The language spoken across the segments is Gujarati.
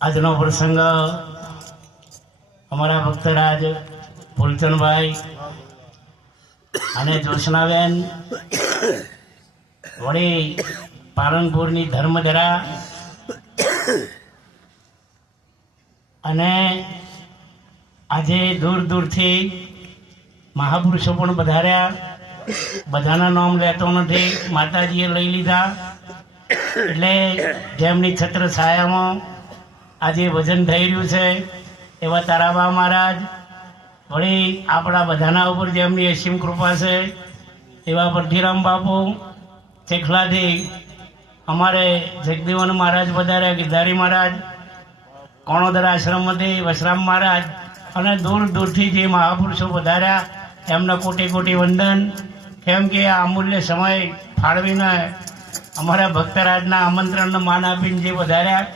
આજનો પ્રસંગ અમારા ભક્તરાજ ફૂલચંદભાઈ અને જોશનાબેન વળી પાલનપુરની ધર્મધરા અને આજે દૂર દૂરથી મહાપુરુષો પણ પધાર્યા. બધાના નામ લેતો નથી, માતાજીએ લઈ લીધા. એટલે જેમની છત્ર છાયામાં આજે ભજન થઈ રહ્યું છે એવા તારાબા મહારાજ, વળી આપણા બધાના ઉપર જેમની અસીમ કૃપા છે એવા પરથીરામ બાપુ ચેખલાથી, અમારે જગદીવન મહારાજ પધાર્યા, ગિરધારી મહારાજ, કોણોદર આશ્રમમાંથી વસરામ મહારાજ અને દૂર દૂરથી જે મહાપુરુષો પધાર્યા એમને કોટી કોટી વંદન. કેમ કે આ અમૂલ્ય સમય ફાળવીને અમારા ભક્તરાજના આમંત્રણને માન આપીને જે વધાર્યા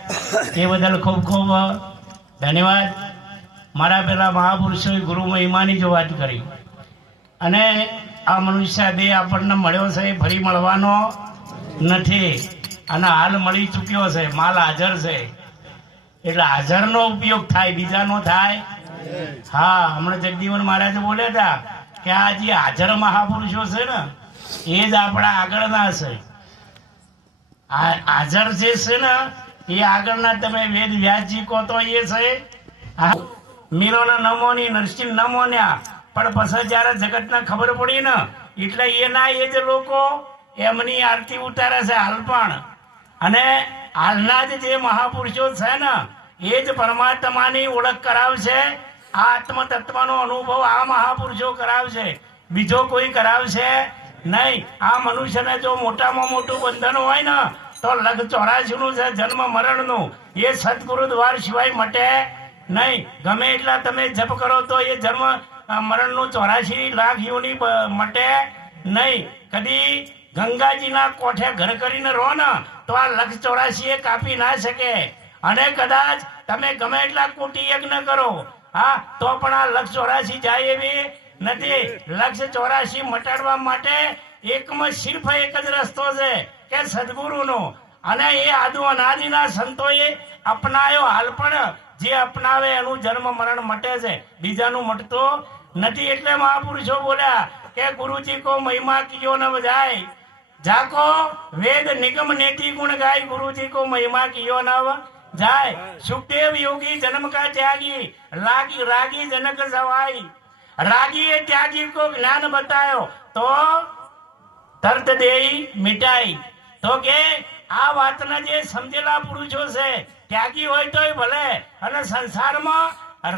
એ બદલ ખૂબ ખૂબ ધન્યવાદ. મારા પેલા મહાપુરુષોએ ગુરુ મહિમાની જો વાત કરી, અને આ મનુષ્ય દેહ આપણને મળ્યો છે ફરી મળવાનો નથી, અને હાલ મળી ચૂક્યો છે, માલ હાજર છે, એટલે હાજરનો ઉપયોગ થાય, બીજાનો થાય. હા, હમણાં જગદીવન મહારાજ બોલ્યા હતા કે આ જે હાજર મહાપુરુષો છે ને એ જ આપણા આગળના છે. હાજર જે છે ને એ આગળના. તમે વેદ વ્યાસજી કહો તો એ છે મીરોના નમોની નરસિંહ નમોન્યા, પણ પછી જયારે જગતને ખબર પડી ને એટલે એના એ જ લોકો એમની આરતી ઉતારે છે હાલ પણ. અને હાલના જ જે મહાપુરુષો છે ને એ જ પરમાત્માની ઓળખ કરાવશે, આ આત્મતત્વનો અનુભવ આ મહાપુરુષો કરાવશે, બીજો કોઈ કરાવશે નહીં. આ મનુષ્યને જો મોટામાં મોટું બંધન હોય ને તો લગ 84 નું છે, જન્મ મરણનું. એ સદગુરુ દ્વાર સિવાય મટે નહીં. ગમે એટલા તમે જપ કરો તો એ જન્મ મરણનું 84 લાખ યોની મટે નહીં. કદી ગંગાજીના કોઠે ઘર કરીને રહો ને તો આ લક્ષ 84 એ કાપી ના શકે. અને કદાચ તમે ગમે એટલા કોટી યજ્ઞ કરો, હા, તો પણ આ લક્ષ 84 જાય એવી નથી. લક્ષ 84 મટાડવા માટે એકમાં સિર્ફ એક જ રસ્તો છે કે સદગુરુનો. અને એ આદુ અનાદિના સંતોએ અપનાયો, હાલ પણ જે અપનાવે એનું જન્મ મરણ મટે છે, બીજાનું મટતો નથી. એટલે મહાપુરુષો બોલ્યા કે ગુરુજી કો મહિમા કિયો ન બજાય, જાકો વેદ નિગમ નેતિ ગુણ ગાય, ગુરુજી કો મહિમા કિયો ન જાય. સુખદેવ યોગી जन्म का त्यागी, लागी रागी जनक सवाई, रागी ये त्यागी को ज्ञान बतायो तो तर्त देई मिटाई. તો કે આ વાતના જે સમજેલા પુરુષો છે ત્યાગી હોય તોય ભલે, અને સંસારમાં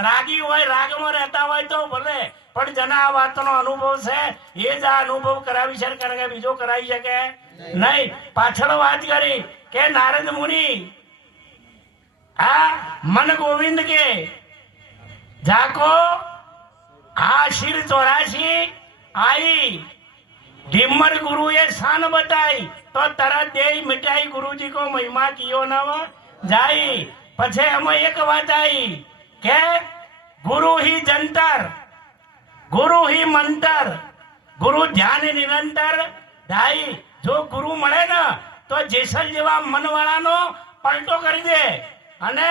રાગી હોય, રાગમાં રહેતા હોય તો ભલે, પણ જેના આ વાતનો અનુભવ છે એ જ આ અનુભવ કરાવી શકે, કારણ કે બીજો કરાવી શકે નહીં. પાછળ વાત કરી કે નારદ મુનિ આ મન ગોવિંદ કે જાકો આ શિર 84 आई, ढिम्मर गुरु ये शान बताई तो तरत दे मिटाई, गुरुजी को महिमा कियो न जाई. પછી એમાં એક વાત આવી કે ગુરુ ही जंतर, गुरु ही मंतर, गुरु ध्यान निरंतर ધાઈ. જો ગુરુ મળે ને તો જેસલ જેવા મનવાળાનો પલટો કરી દે, અને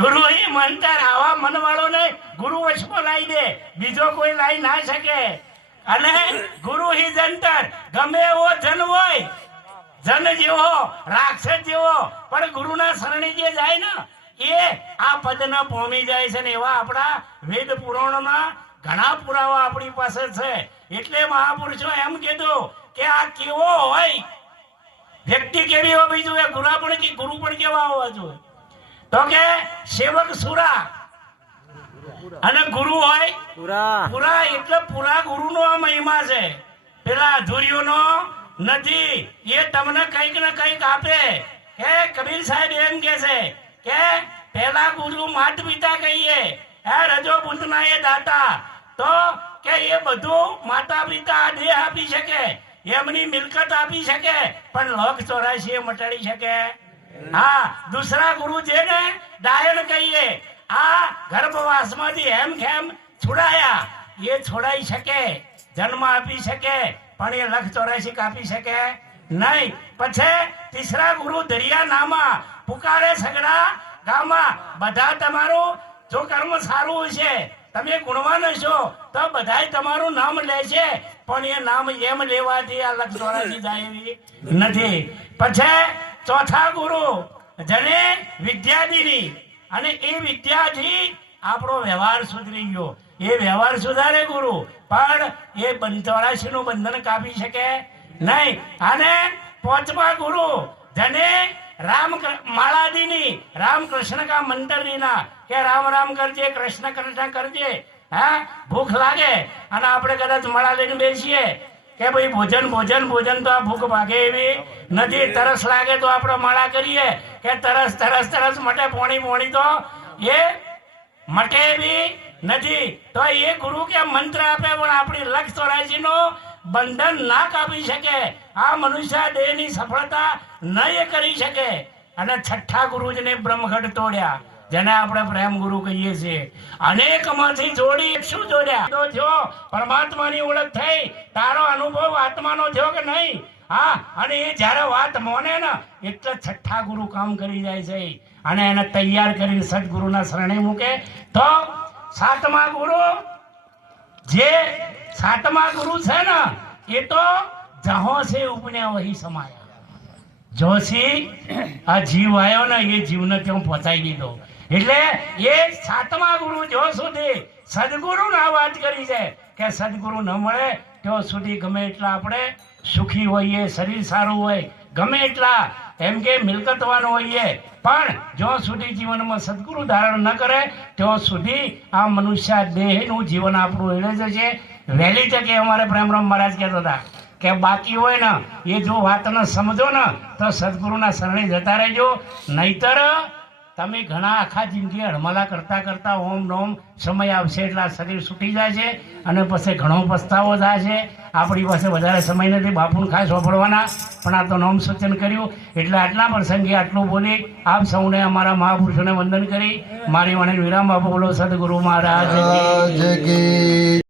ગુરુ ही મંતર આવા મનવાળો ને ગુરુ વશમાં લાવી દે, બીજો કોઈ લાવી ના શકે. અને ગુરુ ही જંતર, ગમે એવો જન હોય, જન જેવો રાક્ષસ જેવો, પણ ગુરુના શરણી જે જાય ને એ આ પદને પોમી જાય છે. ને એવા આપણા વેદ પુરાણોના ઘણા પુરાવા આપણી પાસે છે. એટલે મહાપુરુષો એમ કીધું કે આ કેવો હોય, વ્યક્તિ કેવી હોવી જોઈએ, ગુરુ પણ કેવા હોવા જોઈએ. તો કે સેવક સુરા અને ગુરુ હોય પુરા. એટલે પુરા ગુરુનો આ મહિમા છે, પેલા અધૂરીઓનો નથી. એ તમને કંઈક ને કંઈક આપે. કે કબીર સાહેબ એમ કે છે કે પહેલા ગુરુ માત પિતા કહીએ, હે રજો બુંદના એ દાતા. તો કે એ બધું માતા પિતા દેહ આપી શકે, એમની મિલકત આપી શકે, પણ લખ 84 મટાડી શકે. હા, દુસરા ગુરુ છે ને ડાયન કહીએ, આ ગર્ભવાસમાંથી હેમ ખેમ છોડાયા, એ છોડાઈ શકે, જન્મ આપી શકે, પણ એ લખ 84 કાપી શકે નહીં. પછી તીસરા ગુરુ દરિયા નામા, પુકારે સગડા ગામમાં બધા તમારું જો કર્મ સારું હશે તમે ગુણવાન હશો તો બધાય તમારું નામ લે છે પણ એ નામ એમ લેવાથી આ લક્ષ ચોરાસી જાય એવી નથી. પછી ચોથા ગુરુ જને વિદ્યાદિની અને એ વિદ્યાથી આપણો વ્યવહાર સુધરી ગયો. એ વ્યવહાર સુધારે ગુરુ પણ એ 84 નું બંધન કાપી શકે નહીં. અને પાંચમા ગુરુ જને રામ માળાદીની રામ કૃષ્ણ કા મંત્ર દીના કે રામ રામ કરજે કૃષ્ણ કૃષ્ણ કરજે. હા ભૂખ લાગે અને આપણે કદાચ માળા લઈને બેસીએ કે ભાઈ ભોજન ભોજન ભોજન તો આ ભૂખ ભાગે એવી નથી. તરસ લાગે તો આપણે માળા કરીએ કે તરસ તરસ તરસ મટે પોણી પોણી તો એ મટે એવી નથી. તો એ ગુરુ કે મંત્ર આપે પણ આપણી લક્ષ 84 નું બંધન ના કાપી શકે. આ મનુષ્ય દેહની સફળતા ન એ કરી શકે. અને છઠ્ઠા ગુરુજીને બ્રહ્મગઢ તોડ્યા જેને આપણે પ્રેમ ગુરુ કહીએ છીએ. અનેકમાંથી જોડી શું જોડ્યા તો થયો પરમાત્માની ઓળખ થઈ. તારો અનુભવ આત્માનો થયો કે નહીં? હા. અને એ જ્યારે વાત મોને ને એટલે છઠ્ઠા ગુરુ કામ કરી જાય છે અને એને તૈયાર કરીને સદગુરુના શરણે મૂકે. તો સાતમા ગુરુ જે સાતમા ગુરુ છે ને એ તો જહો છે ઉપને વહી સમાયા. જોશી આ જીવ આવ્યો ને એ જીવને ત્યાં પહોંચાઈ દીધો. એટલે એ સાતમા ગુરુ જો સુધી સદગુરુ ના વાત કરી છે કે સદગુરુ ન મળે ત્યાં સુધી ગમે એટલા આપણે સુખી હોઈએ, શરીર સારું હોય, ગમે એટલા એમ કે મિલકતવાન હોઈએ, પણ જ્યાં સુધી જીવનમાં સદગુરુ ધારણ ન કરે ત્યાં સુધી આ મનુષ્ય દેહનું જીવન આપણું એળે જશે. વહેલી તકે અમારે પ્રેમરામ મહારાજ કહેતા હતા કે બાકી હોય ને એ જો વાતને સમજો ને તો સદગુરુના શરણે જતા રહેજો. નહીતર તમે ઘણા આખા જિંદગી હડમલા કરતા કરતા ઓમ નોમ સમય આવશે એટલે આ શરીર છૂટી જાય છે અને પછી ઘણો પસ્તાવો થાય છે. આપણી પાસે વધારે સમય નથી બાપુને ખાસ વાપરવાના પણ આ તો નોમ સૂચન કર્યું એટલે આટલા પ્રસંગે આટલું બોલી આપ સૌને અમારા મહાપુરુષોને વંદન કરી મારી વાણી વિરામ બાપુ બોલો સદગુરુ મહારાજ કી